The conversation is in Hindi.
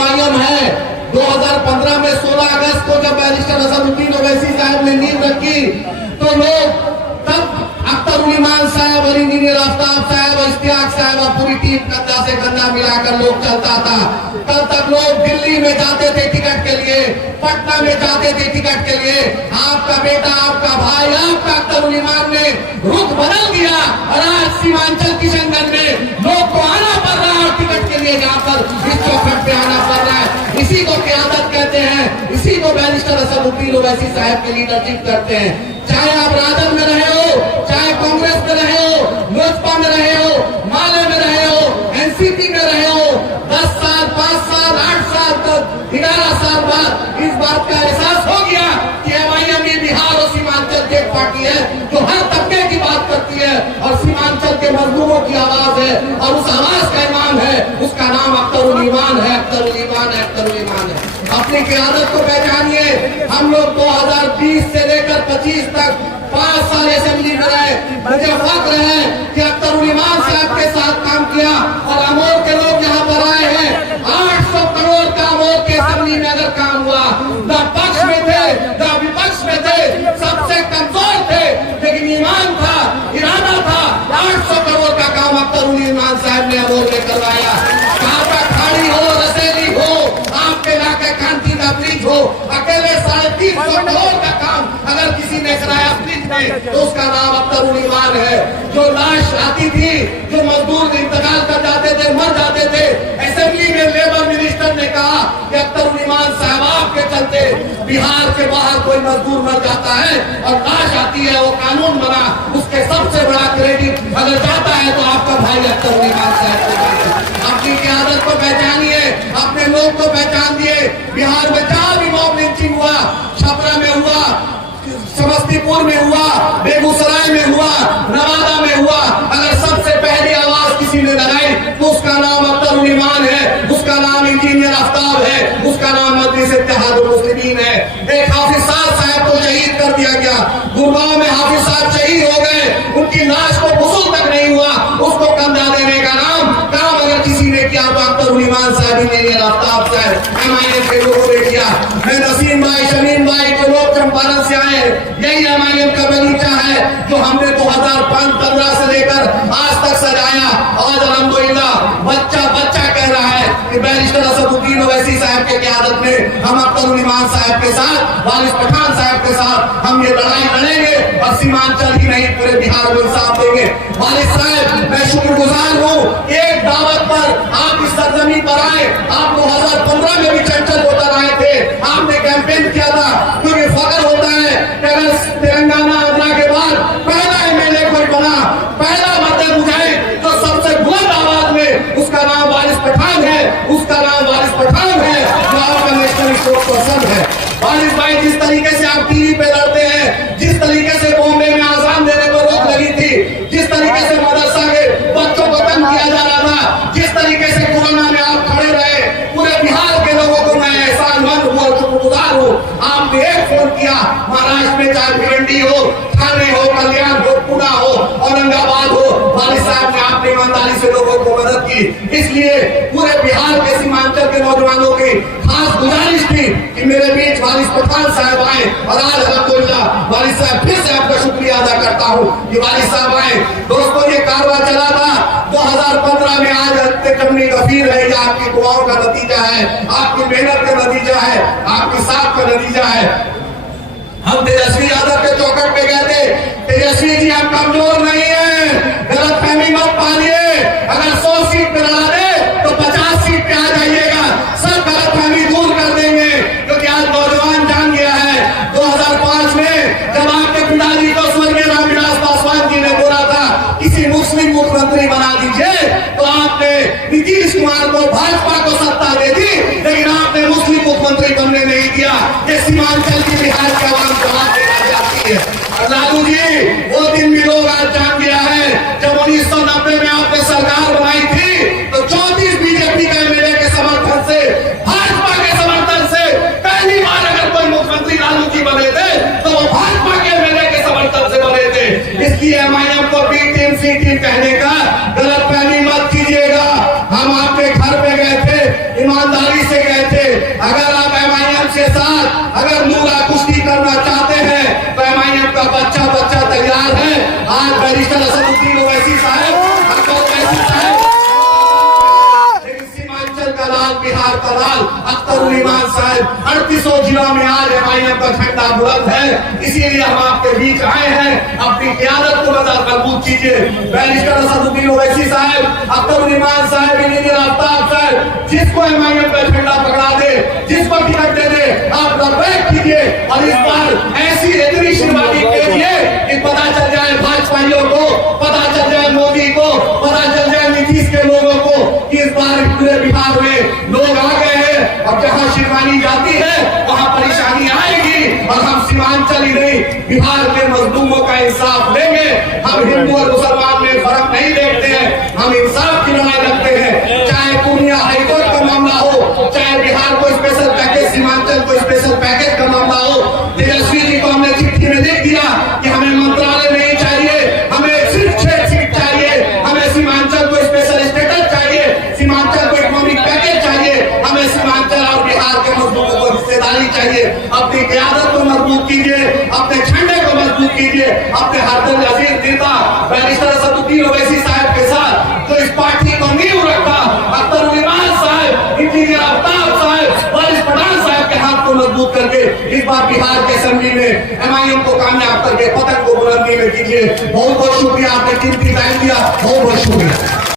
एमआईएम है। 2015 में 16 अगस्त को जब बैरिस्टर असदुद्दीन ओवैसी साहब ने नींव रखी तो लोग तब अख्तर उल ईमान साहब और इंजीनियर आफ्ताब साहब और इश्तियाक साहब और पूरी टीम कंधा से कंधा मिलाकर लोग चलता था। कल तक लोग दिल्ली में जाते थे टिकट के लिए, पटना में जाते थे टिकट के लिए। आपका बेटा, आपका भाई, आपका अख्तर उल ईमान ने रुख बदल दिया और आज सीमांचल किशनगंज में लोग को आना पड़ रहा है टिकट के लिए, यहाँ पर इस चौखट पे आना पड़ रहा है। इसी को क़यादत कहते हैं, इसी को बैरिस्टर असदुद्दीन ओवैसी साहब की लीडरशिप करते हैं। चाहे आप राजद में रहे हो, चाहे कांग्रेस में रहे हो, लोजपा में रहे हो, माले में रहे हो, एनसीपी में रहे हो, 10 साल, 5 साल, 8 साल तक, 11 साल बाद इस बात का एहसास हो गया कि एमआईएम ये बिहार और सीमांचल की एक पार्टी है जो हर तबके की बात करती है और सीमांचल के मजदूरों की आवाज है और उस आवाज का इमाम है, उसका नाम अख्तर उल ईमान है, अख्तर उल ईमान है, अख्तर उल ईमान है। अपनी क़यादत को पहचानिए। हम लोग 2020 से लेकर 25 तक 5 साल असेंबली में रहे। मुझे फख्र है कि अख्तर उल ईमान साहब के साथ काम किया और अमोर के लोग यहाँ पर आए हैं। 800 करोड़ का अमोर के असेंबली में अगर काम हुआ, न पक्ष में थे न विपक्ष में थे, सबसे कमजोर थे, लेकिन ईमान था, इरादा था। 800 करोड़ का काम अख्तर उल ईमान साहब ने अमोर में करवाया। काका खाड़ी हो, रसेली हो, आपके इलाके कांटी का ब्रिज हो, अकेले 350 करोड़ का काम अगर किसी ने कराया ब्रिज में तो उसका नाम अख्तर उल ईमान है। जो लाश आती थी, जो मजदूर इंतकाल कर जाते थे, मर जाते थे, असेंबली में लेबर मिनिस्टर ने कहा कि अख्तर उल ईमान साहब आपके चलते बिहार के बाहर कोई मजदूर मर जाता है और लाश आती है, वो कानून बना, उसके सबसे बड़ा क्रेडिट अगर जाता है तो आपका भाई अख्तर उल ईमान साहब को। अपनी क़यादत को पहचानिए, अपने लोग को पहचान दिए। बिहार में जहां भी मॉब लिंचिंग हुआ, छपरा में हुआ, समस्तीपुर में हुआ, बेगूसराय में हुआ, नवादा में हुआ, अगर सबसे पहली आवाज किसी ने लगाई तो उसका नाम अख्तर उल ईमान है, उसका नाम इंजीनियर आफ्ताब है, उसका नाम मजलिस इत्तेहादुल मुस्लिमीन है। एक हाफिज साहब को शहीद कर दिया गया, गुड़गांव में हाफिज साहब शहीद हो गए, उनकी लाश को गुस्ल तक नहीं हुआ, उसको कंधा देने का काम अगर किसी ने किया तो अख्तर उल ईमान साहब, इंजीनियर आफ्ताब साहब, एमआईएम के लोगों ने किया। मैं नसीम भाई, शमीम भाई के लोग चंपारण से आए, यही एमआईएम का बगीचा है जो हमने 2015 से लेकर आज तक सजाया। आज अल्हम्दुलिल्लाह बच्चा बच्चा कह रहा है कि बैरिस्टर असदुद्दीन ओवैसी साहब के क़यादत में हम अख्तर उल ईमान साहब के साथ, वारिस पठान साहब के साथ हम ये लड़ाई लड़ेंगे और सीमांचल ही नहीं पूरे बिहार को इंसाफ देंगे। वारिस साहब, मैं शुक्रगुजार हूँ, एक दावत पर आप इस सरजमी पर आए। आप 2015 में भी चंचल वोटर आए थे, आपने कैंपेन किया था, क्योंकि फख्र होता है तेलंगाना आंध्रा के बाद पहला एमएलए कोई बना, पहला मध्य बुझाए तो सबसे बुलंद आवाज में उसका नाम वारिस पठान है, उसका नाम वारिस पठान है, जो आपका नेशनल स्पोर्ट्स पर्सन है। वारिस भाई, जिस तरीके से आप टीवी पे लड़ते हैं, जिस तरीके से बॉम्बे में आजान देने पर रोक लगी थी, जिस तरीके से मदरसा के बच्चों को तंग किया जा रहा था, जिस तरीके से कोरोना में आप खड़े रहे, पूरे बिहार के लोगों को मैं एहसानमंद हूँ और शुक्रगुजार हूँ। आपने एक फोन किया, महाराष्ट्र में चाहे भिवंडी हो, ठाणे हो, कल्याण हो, पुणे हो, औरंगाबाद हो, वारिस साहब ने आपने ईमानदारी से लोगों को मदद की। इसलिए पूरे बिहार के सीमांचल के नौजवानों की खास गुजारिश थी कि मेरे बीच वारिस पठान साहब आए और आज अल्हम्दुलिल्लाह वारिस साहब, फिर से आपका शुक्रिया अदा करता हूँ कि वारिस साहब आए। दोस्तों, ये कारवा चला था 2015 में, आज कमनी गफीर है, ये आपकी दुआओं का नतीजा है, आपकी मेहनत का नतीजा है, आपकी साथ का नतीजा है। हम तेजस्वी यादव के चौखट पे गए थे, तेजस्वी जी हम कमजोर नहीं है, गलतफहमी मत पालिए, अगर 100 सीट पे लड़ा दे तो 50 सीट पे आ जाइएगा, सब गलतफहमी दूर कर देंगे। क्योंकि आज नौजवान जान गया है, 2005 में जब आपके पिताजी को स्वर्गीय रामविलास पासवान जी ने बोला था किसी मुस्लिम मुख्यमंत्री बना दीजिए, तो आपने नीतीश कुमार को, भाजपा को सत्ता दे दी, लेकिन आपने मुस्लिम मुख्यमंत्री बनने नहीं दिया। ये सीमांचल की बिहार के आवाम जवाब देना चाहती है। लालू जी, वो दिन भी लोग आज जान गया है, जब 1990 में आपने सरकार बनाई थी तो 34 बीजेपी के एमएलए के समर्थन से, भाजपा के समर्थन से पहली बार अगर कोई मुख्यमंत्री लालू जी बने थे तो वो भाजपा के एमएलए के समर्थन से बने थे। इसलिए एमआईएम को बी टीम सी टीम कहने का गलतफहमी मत कीजिएगा। हम आपके घर पे गए थे, ईमानदारी से गए थे। अगर आप एमआईएम के साथ अगर मुंगा कुश्ती करना चाहते हैं तो एमआईएम का बच्चा बच्चा तैयार है। आज बैरिस्टर असदुद्दीन ओवैसी साहब, सीमांचल का लाल, बिहार का लाल अख्तरुल इमान साहब 3800 जिला में आज एमआईएम का झंडा बुलंद है। इसीलिए हम आपके बीच आए हैं। अपनी क़यादत को मजबूत कीजिए। बैरिस्टर असदुद्दीन ओवैसी साहब, अख्तरुल इमान साहब, इंजीनियर आफ्ताब साहब, जिसको एमआईएम का झंडा पकड़ा दे, जिसको टिकट दे दे, आप लबैक कीजिए। और इस बार ऐसी इतनी शुरुआती कीजिए कि पता चल जाए भाजपाइयों को, पता चल जाए मोदी को, पता चल जाए नीतीश के लोगों को कि इस बार पूरे बिहार में लोग आ गए हैं। और जहां शिववानी जाती है वहां परेशानी आएगी। और हम सीमांचल ही नहीं, बिहार के मजलूमों का इंसाफ लेंगे। हम हिंदू और मुसलमान में फर्क नहीं देखते हैं, हम इंसाफ की लड़ाई रखते हैं। चाहे पूर्णिया हाईकोर्ट का मामला हो, चाहे बिहार को स्पेशल पैकेज, सीमांचल को स्पेशल पैकेज का मामला हो। तेजस्वी जी को हमने चिट्ठी में लिख दिया कि हमें मंत्रालय नहीं चाहिए, हमें सिर्फ 6 सीट चाहिए, हमें सीमांचल को स्पेशल स्टेटस चाहिए, सीमांचल को इकोनॉमिक पैकेज चाहिए, हमें सीमांचल और बिहार के मजदूरों को हिस्सेदारी चाहिए। अपनी क़यादत को मजबूत कीजिए, अपने झंडे को मजबूत कीजिए। अपने हरदम अजीज नेता बैरिस्टर असदुद्दीन ओवैसी साहब के साथ जो इस पार्टी को नींव रखा, अख्तरुल इमान साहब, इंजीनियर आफ्ताब साहब, वारिस पठान साहब के हाथ को मजबूत करके इस बार बिहार के असेंबली में एमआईएम को कामयाब करके पतन को बुलंदी में कीजिए। बहुत बहुत शुक्रिया, आपने कीमती टाइम दिया। बहुत बहुत शुक्रिया।